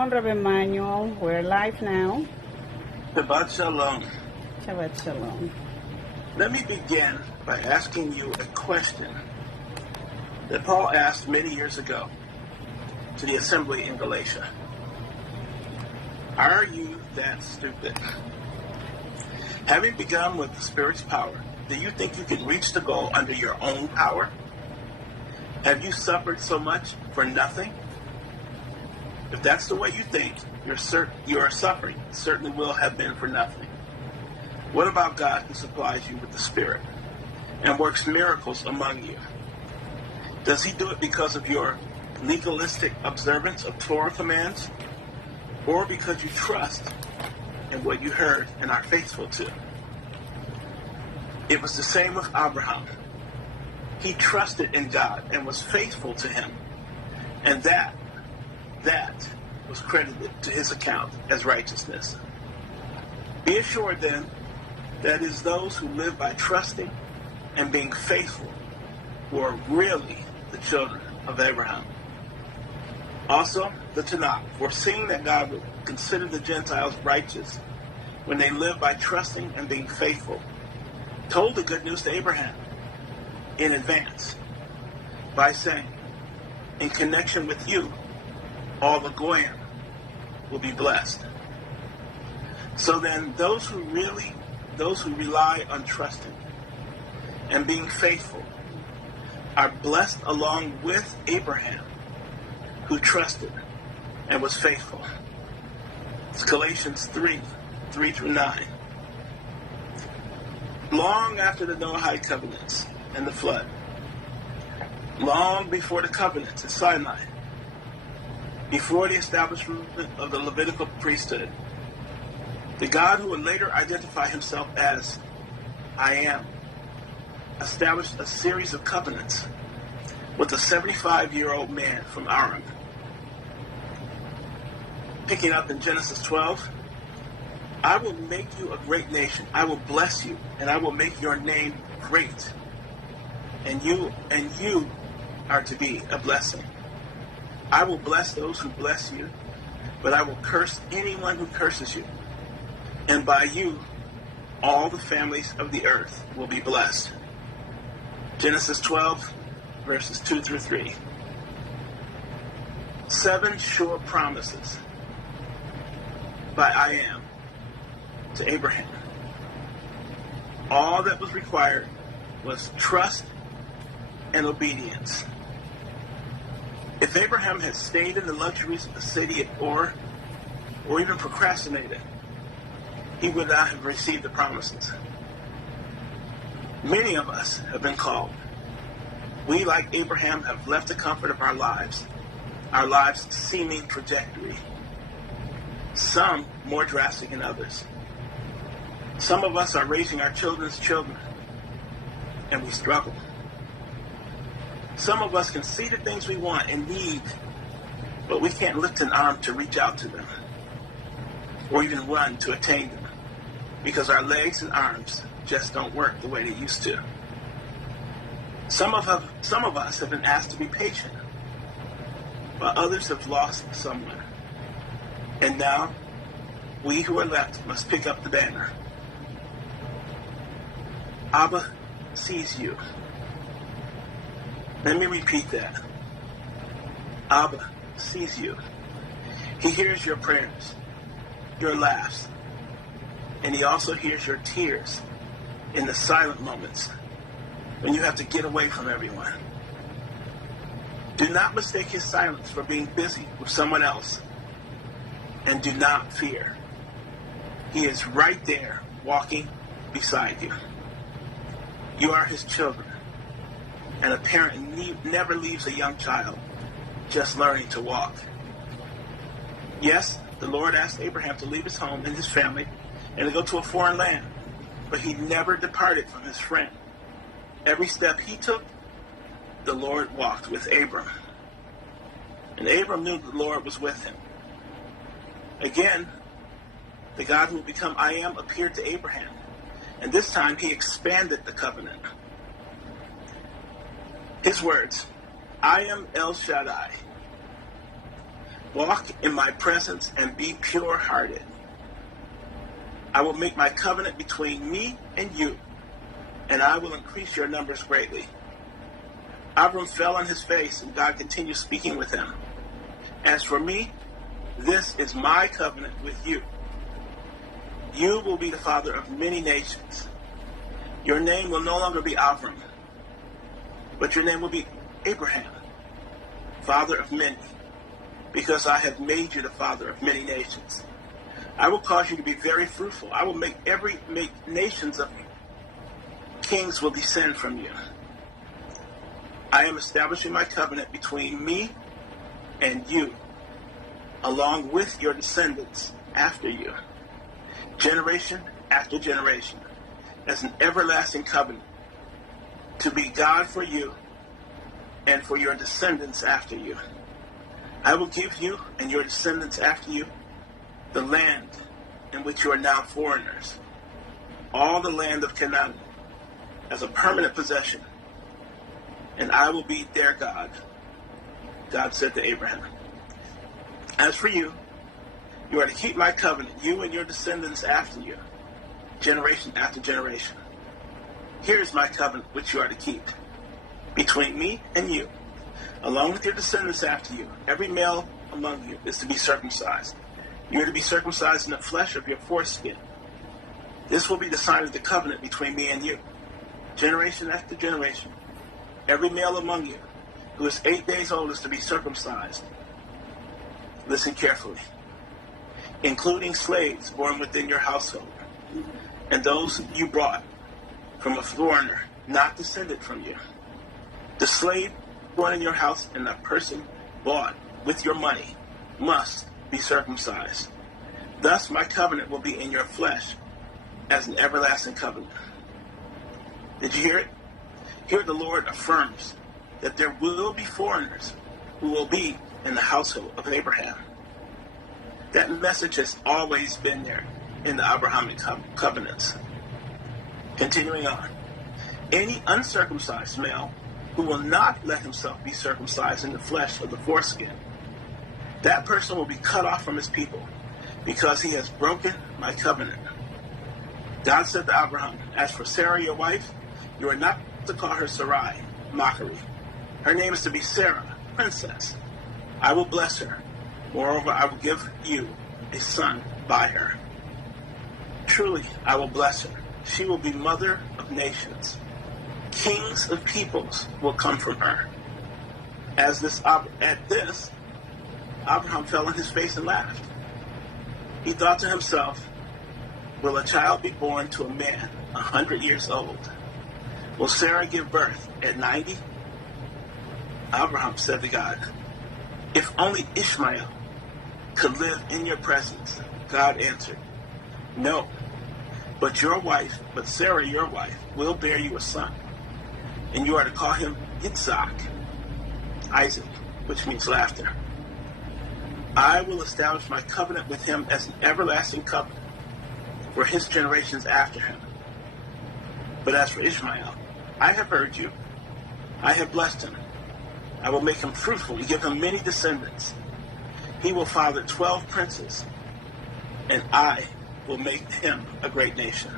Honorable Emmanuel, we're live now. Shabbat Shalom. Shabbat Shalom. Let me begin by asking you a question that Paul asked many years ago to the assembly in Galatia. Are you that stupid? Having begun with the Spirit's power, do you think you can reach the goal under your own power? Have you suffered so much for nothing? If that's the way you think, your suffering certainly will have been for nothing. What about God who supplies you with the Spirit and works miracles among you? Does he do it because of your legalistic observance of Torah commands, or because you trust in what you heard and are faithful to? It was the same with Abraham. He trusted in God and was faithful to him, and that was credited to his account as righteousness. Be assured then that it is those who live by trusting and being faithful who are really the children of Abraham. Also, the Tanakh, foreseeing that God would consider the Gentiles righteous when they live by trusting and being faithful, told the good news to Abraham in advance by saying, in connection with you, all the Goyim will be blessed. So then, those who rely on trusting and being faithful are blessed along with Abraham, who trusted and was faithful. It's Galatians 3:3-9. Long after the Noahide covenants and the flood, long before the covenants at Sinai, before the establishment of the Levitical priesthood, the God who would later identify himself as I Am established a series of covenants with a 75-year-old man from Aram. Picking up in Genesis 12, I will make you a great nation. I will bless you, and I will make your name great. And you are to be a blessing. I will bless those who bless you, but I will curse anyone who curses you. And by you, all the families of the earth will be blessed. Genesis 12, verses 2-3. 7 sure promises by I Am to Abraham. All that was required was trust and obedience. If Abraham had stayed in the luxuries of the city or even procrastinated, he would not have received the promises. Many of us have been called. We, like Abraham, have left the comfort of our lives' seeming trajectory. Some more drastic than others. Some of us are raising our children's children, and we struggle. Some of us can see the things we want and need, but we can't lift an arm to reach out to them or even run to attain them because our legs and arms just don't work the way they used to. Some of us have been asked to be patient, while others have lost someone. And now, we who are left must pick up the banner. Abba sees you. Let me repeat that. Abba sees you. He hears your prayers, your laughs, and he also hears your tears in the silent moments when you have to get away from everyone. Do not mistake his silence for being busy with someone else, and do not fear. He is right there walking beside you. You are his children. And a parent never leaves a young child just learning to walk. Yes, the Lord asked Abraham to leave his home and his family and to go to a foreign land, but he never departed from his friend. Every step he took, the Lord walked with Abram. And Abram knew the Lord was with him. Again, the God who would become I Am appeared to Abraham, and this time he expanded the covenant. His words, I am El Shaddai. Walk in my presence and be pure-hearted. I will make my covenant between me and you, and I will increase your numbers greatly. Abram fell on his face, and God continued speaking with him. As for me, this is my covenant with you. You will be the father of many nations. Your name will no longer be Abram, but your name will be Abraham, father of many, because I have made you the father of many nations. I will cause you to be very fruitful. I will make nations of you. Kings will descend from you. I am establishing my covenant between me and you, along with your descendants after you, generation after generation, as an everlasting covenant, to be God for you and for your descendants after you. I will give you and your descendants after you the land in which you are now foreigners, all the land of Canaan, as a permanent possession, and I will be their God. God said to Abraham, as for you, you are to keep my covenant, you and your descendants after you, generation after generation. Here is my covenant which you are to keep, between me and you, along with your descendants after you. Every male among you is to be circumcised. You are to be circumcised in the flesh of your foreskin. This will be the sign of the covenant between me and you, generation after generation. Every male among you who is 8 days old is to be circumcised. Listen carefully. Including slaves born within your household, and those you brought from a foreigner, not descended from you. The slave born in your house and the person bought with your money must be circumcised. Thus my covenant will be in your flesh as an everlasting covenant. Did you hear it? Here the Lord affirms that there will be foreigners who will be in the household of Abraham. That message has always been there in the Abrahamic covenants. Continuing on, any uncircumcised male who will not let himself be circumcised in the flesh of the foreskin, that person will be cut off from his people because he has broken my covenant. God said to Abraham, as for Sarah your wife, you are not to call her Sarai, mockery. Her name is to be Sarah, princess. I will bless her. Moreover, I will give you a son by her. Truly, I will bless her. She will be mother of nations. Kings of peoples will come from her. At this, Abraham fell on his face and laughed. He thought to himself, will a child be born to a man 100 years old? Will Sarah give birth at 90? Abraham said to God, if only Ishmael could live in your presence. God answered, no, but Sarah your wife will bear you a son, and you are to call him Yitzhak, Isaac, which means laughter. I will establish my covenant with him as an everlasting covenant for his generations after him. But as for Ishmael, I have heard you. I have blessed him. I will make him fruitful and give him many descendants. He will father 12 princes, and I will make him a great nation.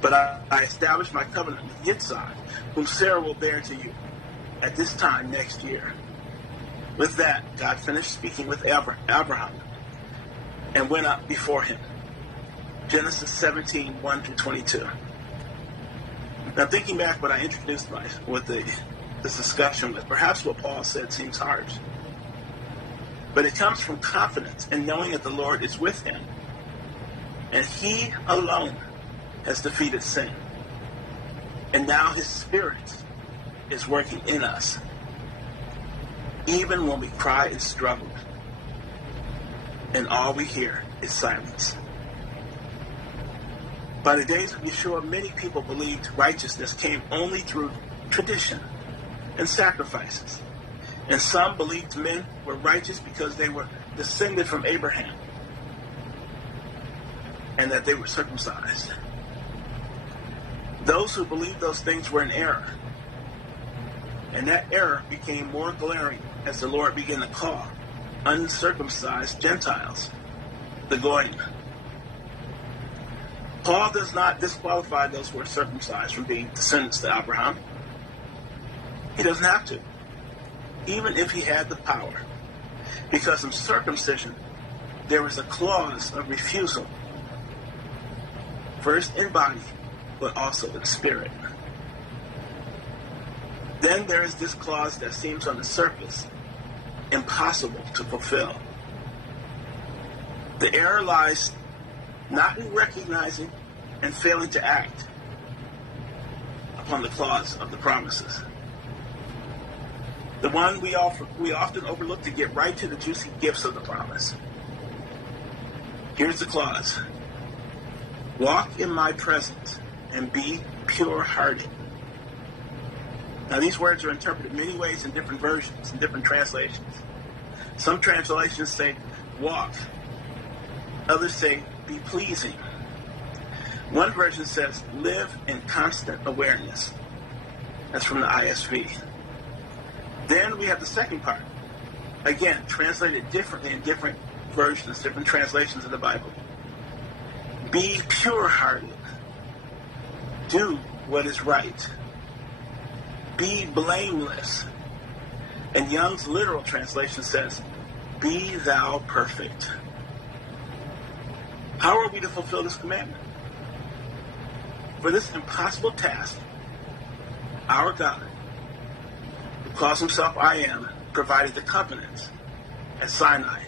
But I establish my covenant with Yitzhak, whom Sarah will bear to you at this time next year. With that, God finished speaking with Abraham and went up before him. Genesis 17, 1 through 22. Now, thinking back what I introduced with this discussion with, perhaps what Paul said seems harsh. But it comes from confidence and knowing that the Lord is with him. And he alone has defeated sin. And now his Spirit is working in us, even when we cry and struggle, and all we hear is silence. By the days of Yeshua, many people believed righteousness came only through tradition and sacrifices. And some believed men were righteous because they were descended from Abraham and that they were circumcised. Those who believed those things were in error. And that error became more glaring as the Lord began to call uncircumcised Gentiles, the Goyim. Paul does not disqualify those who are circumcised from being descendants to Abraham. He doesn't have to, even if he had the power, because in circumcision there is a clause of refusal, first in body, but also in spirit. Then there is this clause that seems on the surface impossible to fulfill. The error lies not in recognizing and failing to act upon the clause of the promises. The one we often overlook to get right to the juicy gifts of the promise. Here's the clause. Walk in my presence and be pure-hearted. Now these words are interpreted many ways in different versions, in different translations. Some translations say walk. Others say be pleasing. One version says live in constant awareness. That's from the ISV. Then we have the second part. Again, translated differently in different versions, different translations of the Bible. Be pure-hearted. Do what is right. Be blameless. And Young's literal translation says, be thou perfect. How are we to fulfill this commandment? For this impossible task, our God, who calls himself I Am, provided the covenants at Sinai,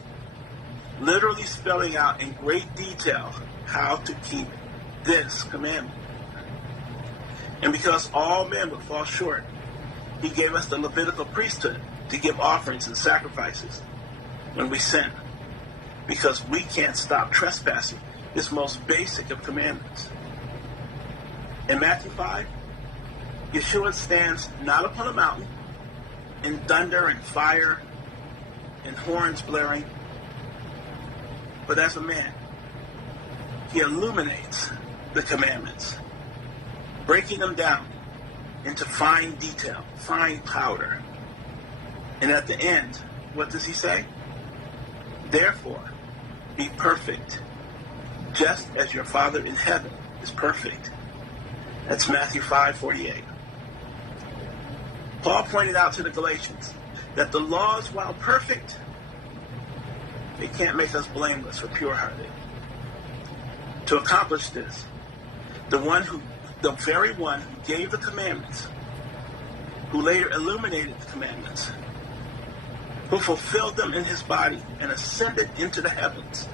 literally spelling out in great detail how to keep this commandment. And because all men would fall short, he gave us the Levitical priesthood to give offerings and sacrifices when we sin, because we can't stop trespassing, this most basic of commandments. In Matthew 5, Yeshua stands not upon a mountain in thunder and fire and horns blaring, but as a man. He illuminates the commandments, breaking them down into fine detail, fine powder. And at the end, what does he say? Therefore, be perfect, just as your Father in heaven is perfect. That's Matthew 5:48. Paul pointed out to the Galatians that the laws, while perfect, they can't make us blameless or pure-hearted. To accomplish this, the very one who gave the commandments, who later illuminated the commandments, who fulfilled them in his body and ascended into the heavens,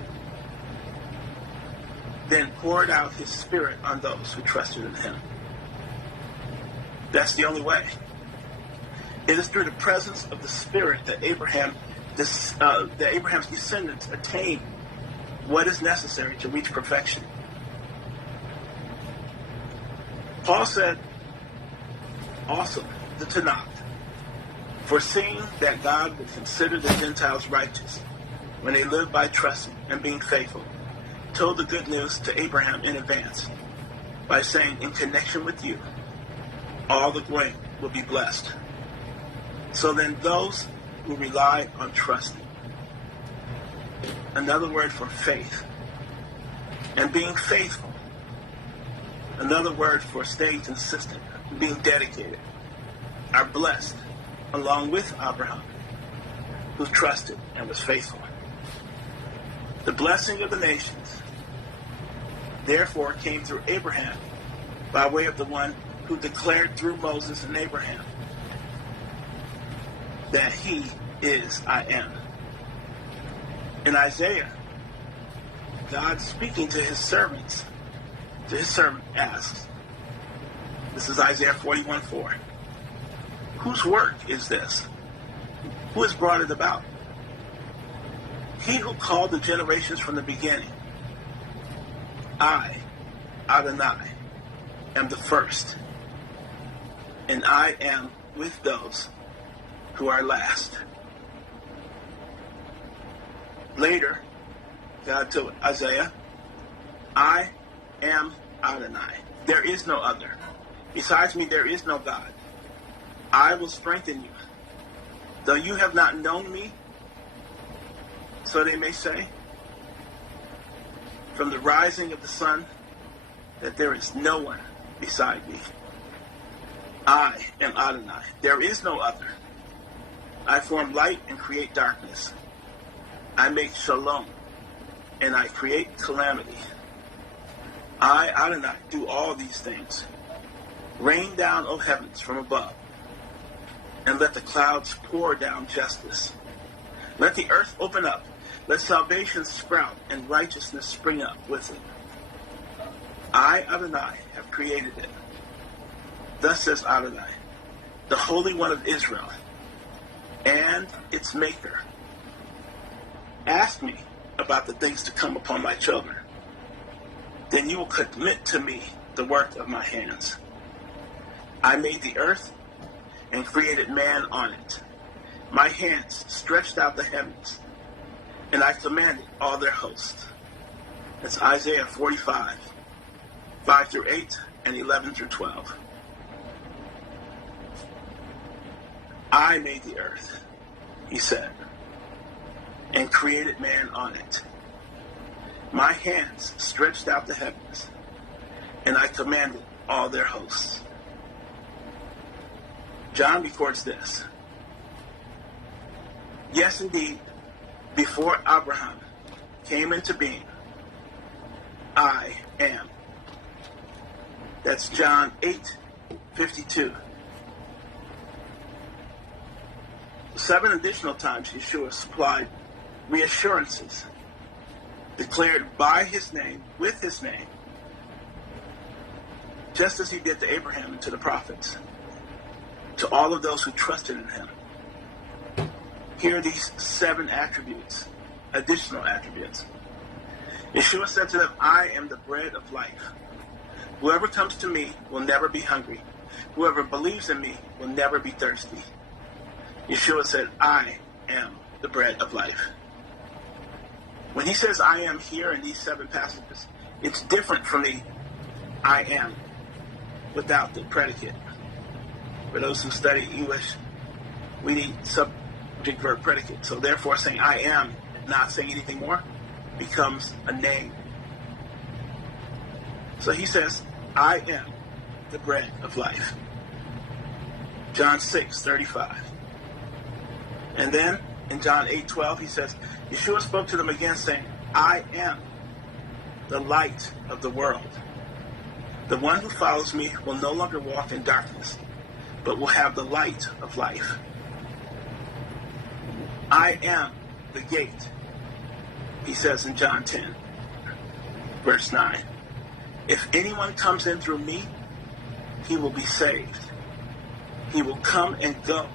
then poured out his Spirit on those who trusted in him. That's the only way. It is through the presence of the Spirit that Abraham's descendants attain what is necessary to reach perfection. Paul said, also, the Tanakh, foreseeing that God would consider the Gentiles righteous when they live by trusting and being faithful, told the good news to Abraham in advance by saying, in connection with you, all the grain will be blessed. So then those who rely on trusting, another word for faith, and being faithful, another word for staying consistent, being dedicated, are blessed along with Abraham, who trusted and was faithful. The blessing of the nations, therefore, came through Abraham by way of the one who declared through Moses and Abraham that he is I Am. In Isaiah, God speaking to his servant asks, this is Isaiah 41:4, whose work is this? Who has brought it about? He who called the generations from the beginning. I, Adonai, am the first, and I am with those who are last. Later, God told Isaiah, I am Adonai. There is no other. Besides me, there is no God. I will strengthen you. Though you have not known me, So they may say, from the rising of the sun, that there is no one beside me. I am Adonai. There is no other. I form light and create darkness. I make shalom, and I create calamity. I, Adonai, do all these things. Rain down, O heavens, from above, and let the clouds pour down justice. Let the earth open up. Let salvation sprout and righteousness spring up with it. I, Adonai, have created it. Thus says Adonai, the Holy One of Israel, and its Maker. Ask me about the things to come upon my children. Then you will commit to me the work of my hands. I made the earth and created man on it. My hands stretched out the heavens, and I commanded all their hosts. That's Isaiah 45, 5 through 8, and 11 through 12. I made the earth, he said, and created man on it. My hands stretched out the heavens, and I commanded all their hosts. John records this. Yes, indeed, before Abraham came into being, I am. That's John 8:52. 7 additional times Yeshua supplied reassurances declared by his name, with his name, just as he did to Abraham and to the prophets, to all of those who trusted in him. Here are these 7 attributes, additional attributes. Yeshua said to them, I am the bread of life. Whoever comes to me will never be hungry. Whoever believes in me will never be thirsty. Yeshua said, I am the bread of life. When he says I am here in these 7 passages, it's different from the I am without the predicate. For those who study English, we need subject, verb, predicate. So therefore saying I am, not saying anything more, becomes a name. So he says, I am the bread of life. John 6:35. And then in John 8:12, he says, Yeshua spoke to them again saying, I am the light of the world. The one who follows me will no longer walk in darkness, but will have the light of life. I am the gate, he says in John 10, verse 9. If anyone comes in through me, he will be saved. He will come and go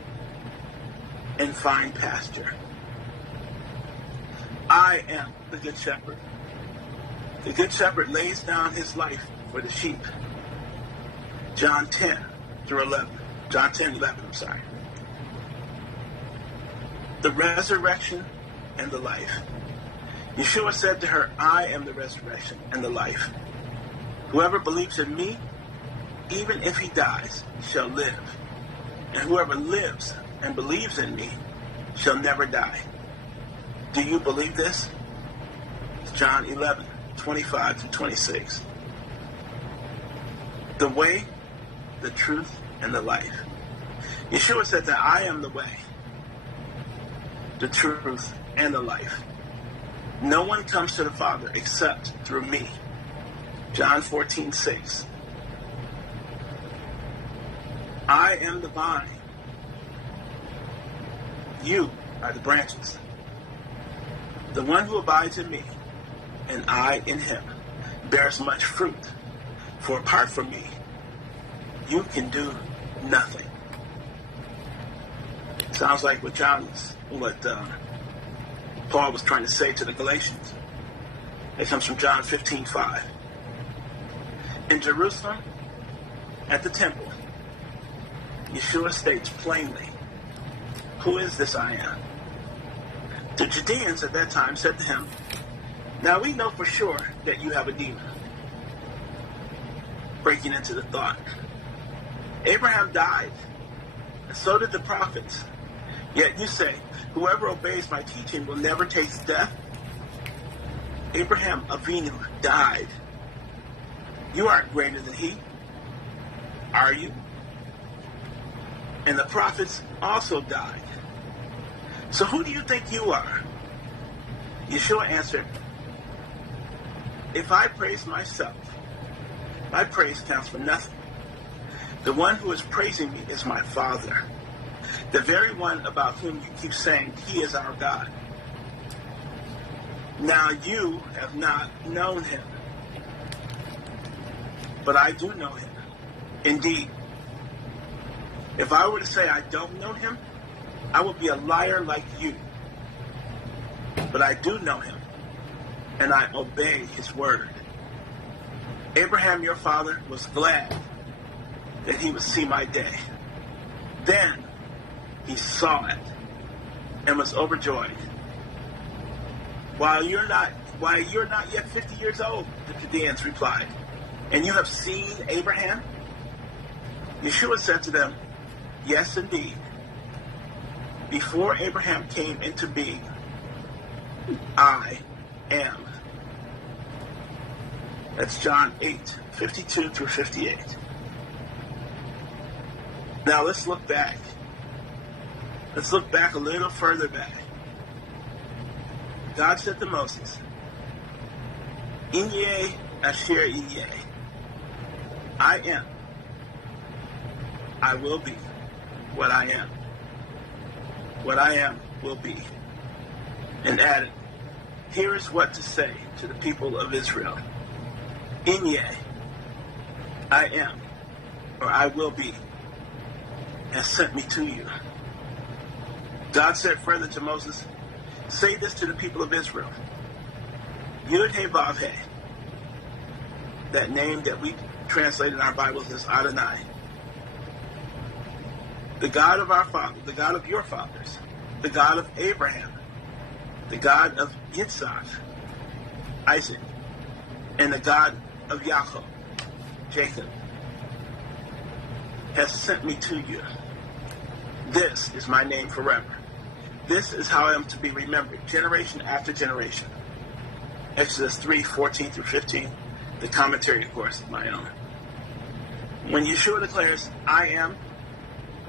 and find pasture. I am the good shepherd. The good shepherd lays down his life for the sheep. John 10:11. John 10:11, I'm sorry. The resurrection and the life. Yeshua said to her, I am the resurrection and the life. Whoever believes in me, even if he dies, shall live. And whoever lives and believes in me shall never die. Do you believe this? John 11:25-26. The way, the truth, and the life. Yeshua said that I am the way, the truth, and the life. No one comes to the Father except through me. John 14:6. I am the vine. You are the branches. The one who abides in me, and I in him, bears much fruit. For apart from me, you can do nothing. Sounds like what Paul was trying to say to the Galatians. It comes from John 15:5. In Jerusalem, at the temple, Yeshua states plainly, who is this I am? The Judeans at that time said to him, now we know for sure that you have a demon. Breaking into the thought. Abraham died, and so did the prophets. Yet you say, whoever obeys my teaching will never taste death. Abraham Avinu died. You aren't greater than he, are you? And the prophets also died. So who do you think you are? Yeshua answered, if I praise myself, my praise counts for nothing. The one who is praising me is my Father, the very one about whom you keep saying he is our God. Now you have not known him, but I do know him. Indeed, if I were to say I don't know him, I would be a liar like you. But I do know him, and I obey his word. Abraham, your father, was glad that he would see my day. Then he saw it and was overjoyed. While you're not yet 50 years old, the Chaldeans replied, and you have seen Abraham? Yeshua said to them, yes, indeed. Before Abraham came into being, I am. That's John 8:52 through 58. Now let's look back. Let's look back a little further back. God said to Moses, Inye Asher Inye, I am. I will be what I am. What I am will be. And added, here is what to say to the people of Israel. Inye, I am, or I will be, has sent me to you. God said further to Moses, say this to the people of Israel. Yud He Vav He, that name that we translate in our Bibles as Adonai. The God of our father, the God of your fathers, the God of Abraham, the God of Yitzhak, Isaac, and the God of Yaakov, Jacob, has sent me to you. This is my name forever. This is how I am to be remembered, generation after generation. Exodus 3:14 through 15, the commentary, of course, my own. When Yeshua declares, I am,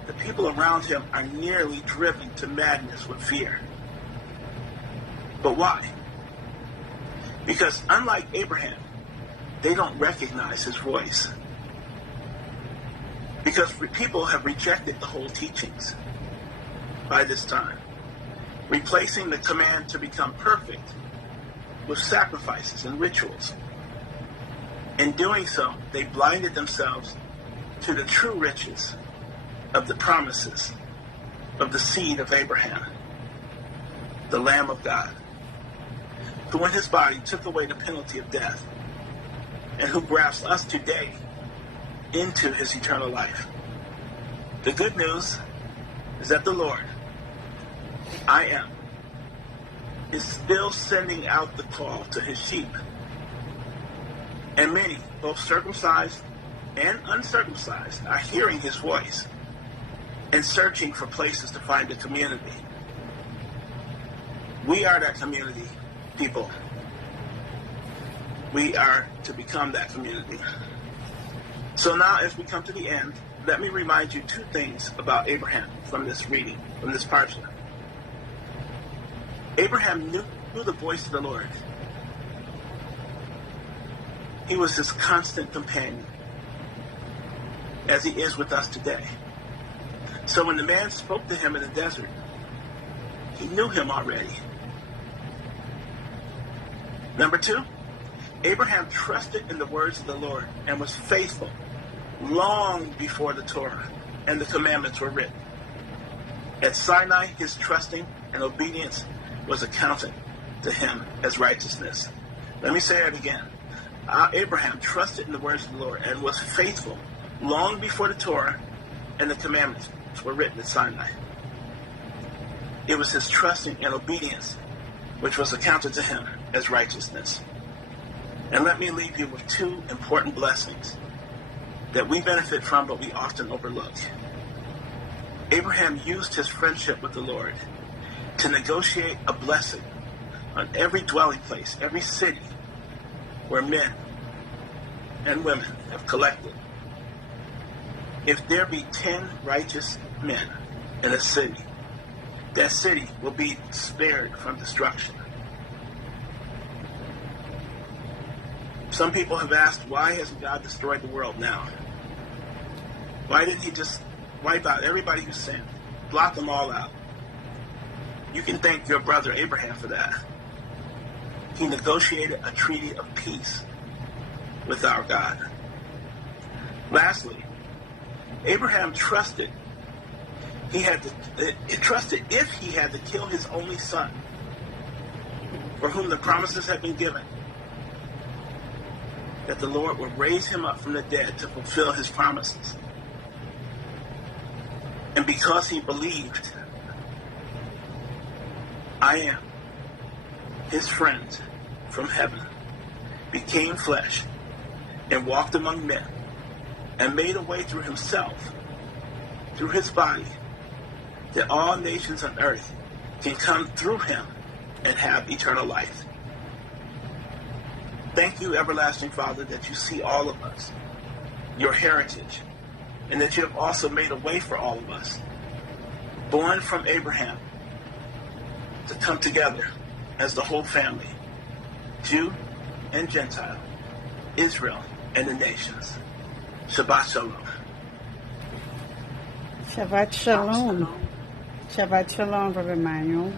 the people around him are nearly driven to madness with fear. But why? Because unlike Abraham, they don't recognize his voice. Because people have rejected the whole teachings by this time, replacing the command to become perfect with sacrifices and rituals. In doing so, they blinded themselves to the true riches of the promises of the seed of Abraham, the Lamb of God, who in his body took away the penalty of death, and who grafts us today into his eternal life. The good news is that the Lord, I am, is still sending out the call to his sheep. And many, both circumcised and uncircumcised, are hearing his voice and searching for places to find a community. We are that community, people. We are to become that community. So now, as we come to the end, let me remind you two things about Abraham from this reading, from this Parashah. Abraham knew the voice of the Lord. He was his constant companion, as he is with us today. So when the man spoke to him in the desert, he knew him already. Number two, Abraham trusted in the words of the Lord and was faithful long before the Torah and the commandments were written. At Sinai, his trusting and obedience was accounted to him as righteousness. Let me say that again. Abraham trusted in the words of the Lord and was faithful long before the Torah and the commandments were written at Sinai. It was his trusting and obedience which was accounted to him as righteousness. And let me leave you with two important blessings that we benefit from but we often overlook. Abraham used his friendship with the Lord to negotiate a blessing on every dwelling place, every city where men and women have collected. If there be 10 righteous men in a city, that city will be spared from destruction. Some people have asked, why hasn't God destroyed the world now? Why didn't he just wipe out everybody who sinned, blot them all out? You can thank your brother Abraham for that. He negotiated a treaty of peace with our God. Lastly, Abraham trusted if he had to kill his only son, for whom the promises had been given, that the Lord would raise him up from the dead to fulfill his promises. And because he believed, I am his friend from heaven, became flesh, and walked among men, and made a way through himself, through his body, that all nations on earth can come through him and have eternal life. Thank you, everlasting Father, that you see all of us, your heritage, and that you have also made a way for all of us, born from Abraham, to come together as the whole family, Jew and Gentile, Israel and the nations. Shabbat Shalom. Shabbat Shalom. Shabbat Shalom, Brother Emmanuel.